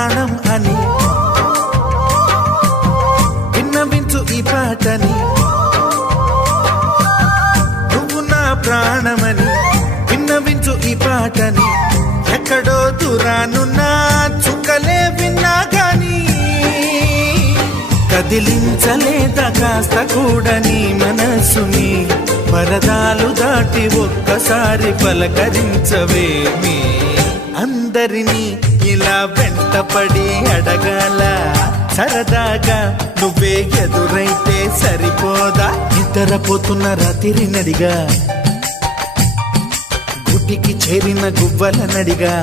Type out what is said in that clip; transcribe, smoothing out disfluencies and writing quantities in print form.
ప్రాణం అని విన్నవించు ఈ పాటని. నువ్వు నా ప్రాణమని విన్నవించు ఈ పాటని. ఎక్కడో దూరానున్నా చుక్కలే విన్నా గాని కదిలించలేదా కాస్త కూడా నీ మనసుని. పరదాలు దాటి ఒక్కసారి పలకరించవేమి. అందరినీ ఇలా వెంటపడి అడగాల సరదాగా నువ్వే ఎదురైతే సరిపోదా. నిద్రపోతున్న రాత్రి నడిగా గుటికి చేరిన గువ్వల నడిగా